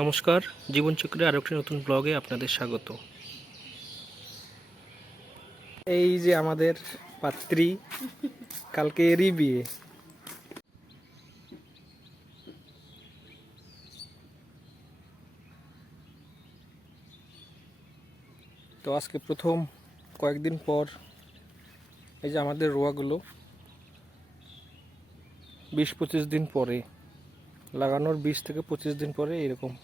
নমস্কার জীবনচক্রের আরও একটি নতুন ব্লগে আপনাদের স্বাগত। এই যে আমাদের পাত্রী, কালকে এরই বিয়ে। তো আজকে প্রথম কয়েকদিন পর এই যে আমাদের রোয়াগুলো, বিশ পঁচিশ দিন পরে। লাগানোর বিশ থেকে পঁচিশ দিন পরে এরকম।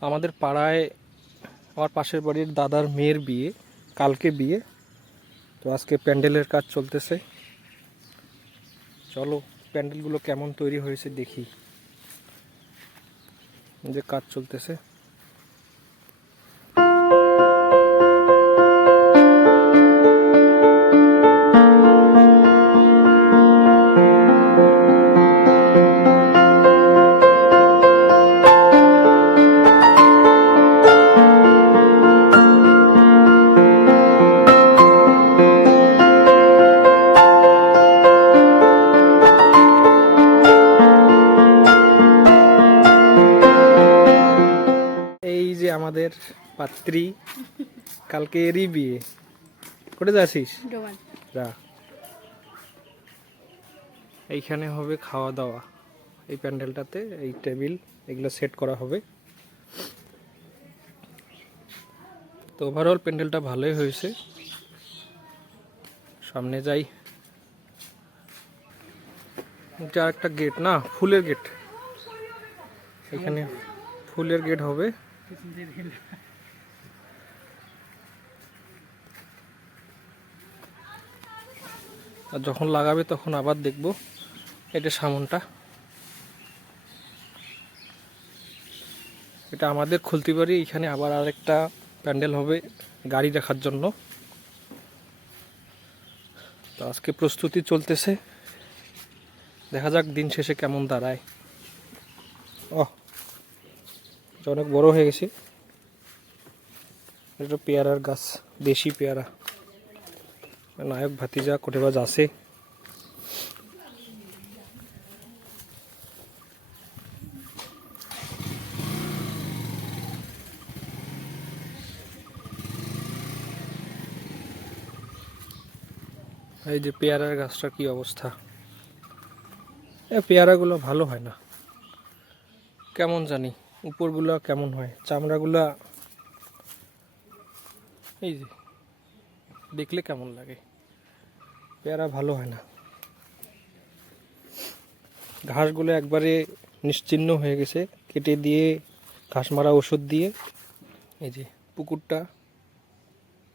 আমাদের পাড়ায়, আমার পাশের বাড়ির দাদার মেয়ের বিয়ে, কালকে বিয়ে। তো আজকে প্যান্ডেলের কাজ চলতেছে। চলো, প্যান্ডেলগুলো কেমন তৈরি হয়েছে দেখি। যে কাজ চলতেছে। যে আমাদের পাত্রী কালকে এরই বিয়ে। কোটে যাচ্ছিস? যা। এইখানে হবে খাওয়া দাওয়া এই প্যান্ডেলটাতে এই টেবিল এগুলো সেট করা হবে। তো ওভারঅল প্যান্ডেলটা ভালোই হয়েছে। সামনে যাই। এটা একটা গেট না? ফুলের গেট এখানে ফুলের গেট হবে। আর যখন লাগাবে তখন আবার দেখব এটা সামনটা। এটা আমাদের খুলতে পারি এখানে আবার আরেকটা প্যান্ডেল হবে গাড়ি রাখার জন্য। তো আজকে প্রস্তুতি চলতেছে। দেখা যাক দিন শেষে কেমন দাঁড়ায় ও এটা অনেক বড় হয়ে গেছে। এটা পেয়ারার গাছ, দেশি পেয়ারা। নায়ক ভাতিজা কোটেবাজ আছে। এই যে পেয়ারার গাছটার কি অবস্থা? এ, পেয়ারাগুলো ভালো হয় না। কেমন জানি। উপরগুলো কেমন হয়? চামড়াগুলা এই যে, দেখলে কেমন লাগে? পেয়ারা ভালো হয় না। ঘাসগুলো একবারে নিশ্চিহ্ন হয়ে গেছে। কেটে দিয়ে ঘাস মারা ওষুধ দিয়ে এই যে পুকুরটা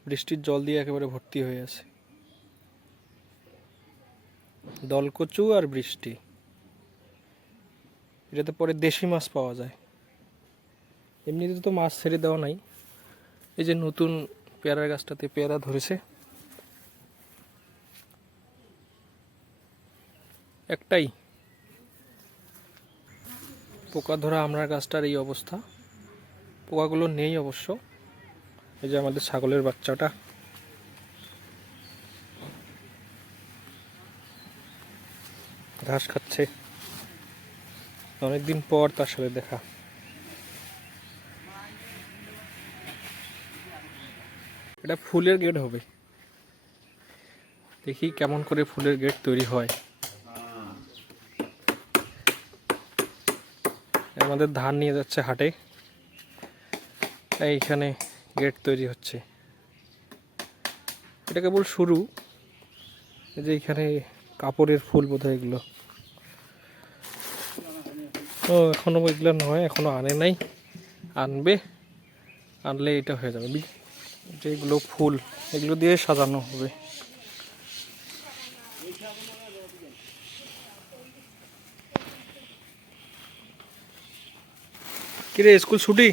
বৃষ্টির জল দিয়ে একেবারে ভর্তি হয়ে আছে। দলকচু আর বৃষ্টি। এটাতে পরে দেশি মাছ পাওয়া যায়। এমনিতে তো মাছ ছেড়ে দেওয়া নাই। এই যে নতুন পেয়ারা গাছটাতে পেয়ারা ধরেছে। একটাই। পোকা ধরা আমরার গাছটার এই অবস্থা। পোকাগুলো নেই অবশ্য। এই যে আমাদের ছাগলের বাচ্চাটা। ঘাস খাচ্ছে। অনেকদিন পর তার সাথে দেখা। এটা ফুলের গেট হবে। দেখি কেমন করে ফুলের গেট তৈরি হয়। আমাদের ধান নিয়ে যাচ্ছে হাটে। এইখানে গেট তৈরি হচ্ছে। এটা কেবল শুরু। যে এখানে কাপড়ের ফুল বোধ হয় এগুলো। ও, এখনও এগুলো নয়, এখনও আনে নাই। আনবে, আনলে এটা হয়ে যাবে। যেগুলো ফুল এগুলো দিয়ে সাজানো হবে কিরে স্কুল ছুটি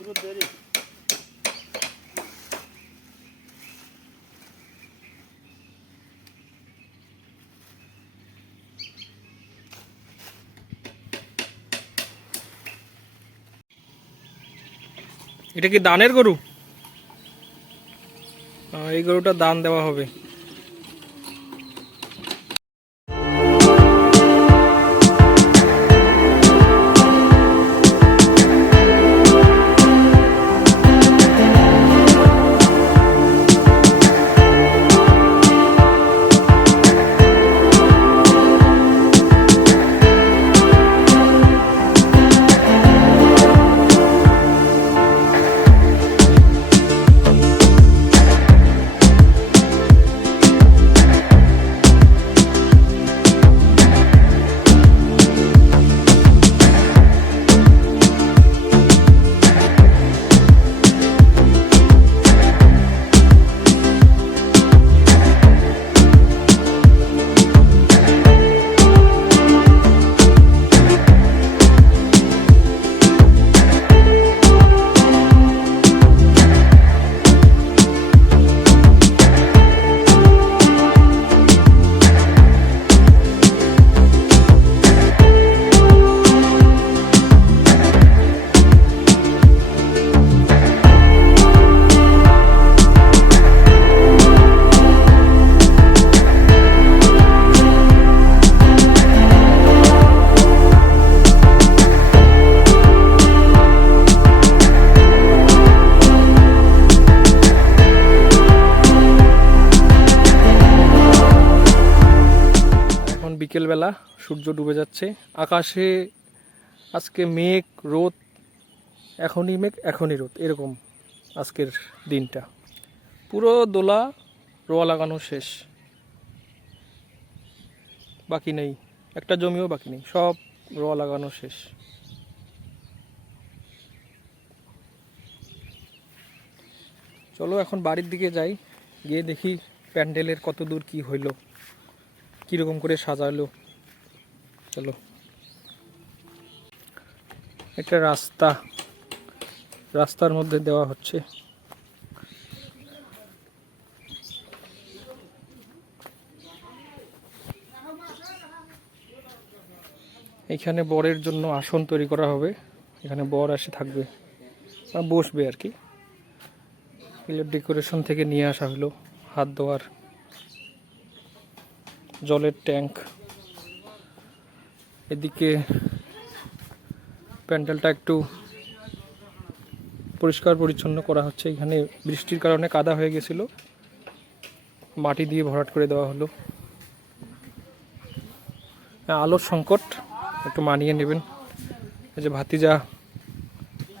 Круто, Рик. এটা কি দানের গরু? এই গরুটা দান দেওয়া হবে। বিকেলবেলা সূর্য ডুবে যাচ্ছে। আকাশে আজকে মেঘ, রোদ, এখনই মেঘ, এখনই রোদ, এরকম আজকের দিনটা। পুরো দোলা রোয়া লাগানো শেষ। বাকি নেই, একটা জমিও বাকি নেই, সব রোয়া লাগানো শেষ। চলো এখন বাড়ির দিকে যাই, গিয়ে দেখি প্যান্ডেলের কত দূর কি হইল। কীরকম করে সাজালো? চলো। একটা রাস্তা। রাস্তার মধ্যে দেওয়া হচ্ছে। এখানে বরের জন্য আসন তৈরি করা হবে। এখানে বর এসে থাকবে। বসবে আর কি। ডেকোরেশন থেকে নিয়ে আসা হলো। হাত ধোয়ার জলের ট্যাঙ্ক। এদিকে প্যান্ডেলটা একটু পরিষ্কার পরিচ্ছন্ন করা হচ্ছে। এখানে বৃষ্টির কারণে কাদা হয়ে গেছিল। মাটি দিয়ে ভরাট করে দেওয়া হলো। আলোর সংকট একটু মানিয়ে নেবেন। এই যে ভাতিজা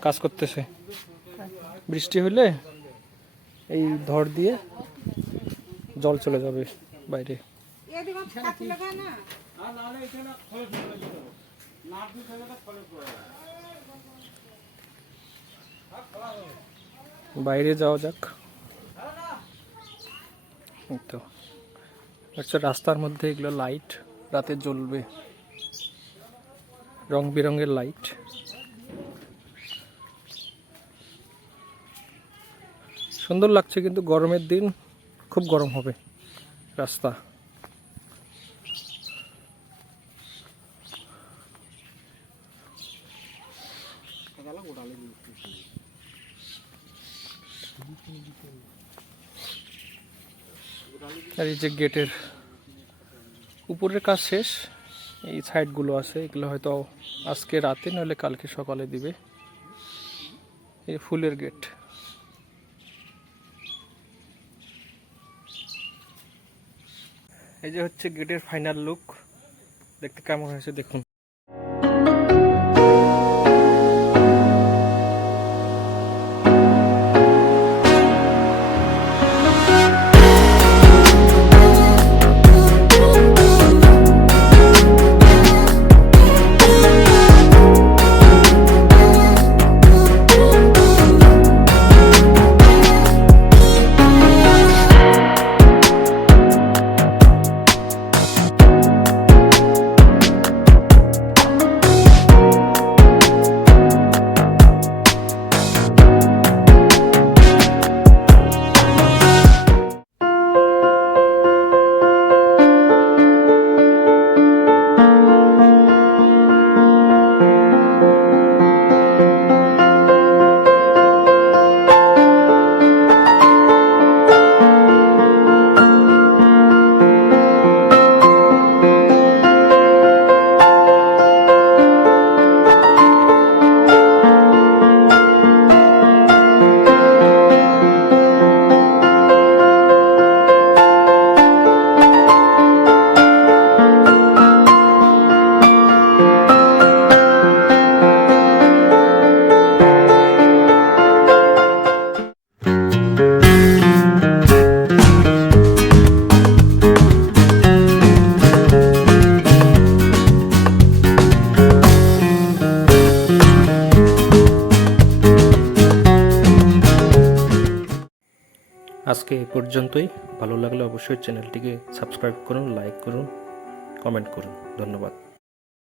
কাজ করতেছে। বৃষ্টি হলে এই ধর দিয়ে জল চলে যাবে বাইরে। বাইরে যাওয়া যাক। তো। হচ্ছে রাস্তার মধ্যে এগুলো লাইট রাতে জ্বলবে। রং বেরঙের লাইট সুন্দর লাগছে কিন্তু গরমের দিন। খুব গরম হবে রাস্তা। আর এই যে গেটের উপরের কাজ শেষ, এই সাইডগুলো আছে, এগুলো হয়তো আজকে রাতে নাহলে কালকে সকালে দিবে। এই ফুলের গেট। এই যে হচ্ছে গেটের ফাইনাল লুক। দেখতে কেমন হয়েছে দেখুন। আজকে এ পর্যন্তই। ভালো লাগলে অবশ্যই চ্যানেলটিকে সাবস্ক্রাইব করুন লাইক করুন কমেন্ট করুন। ধন্যবাদ।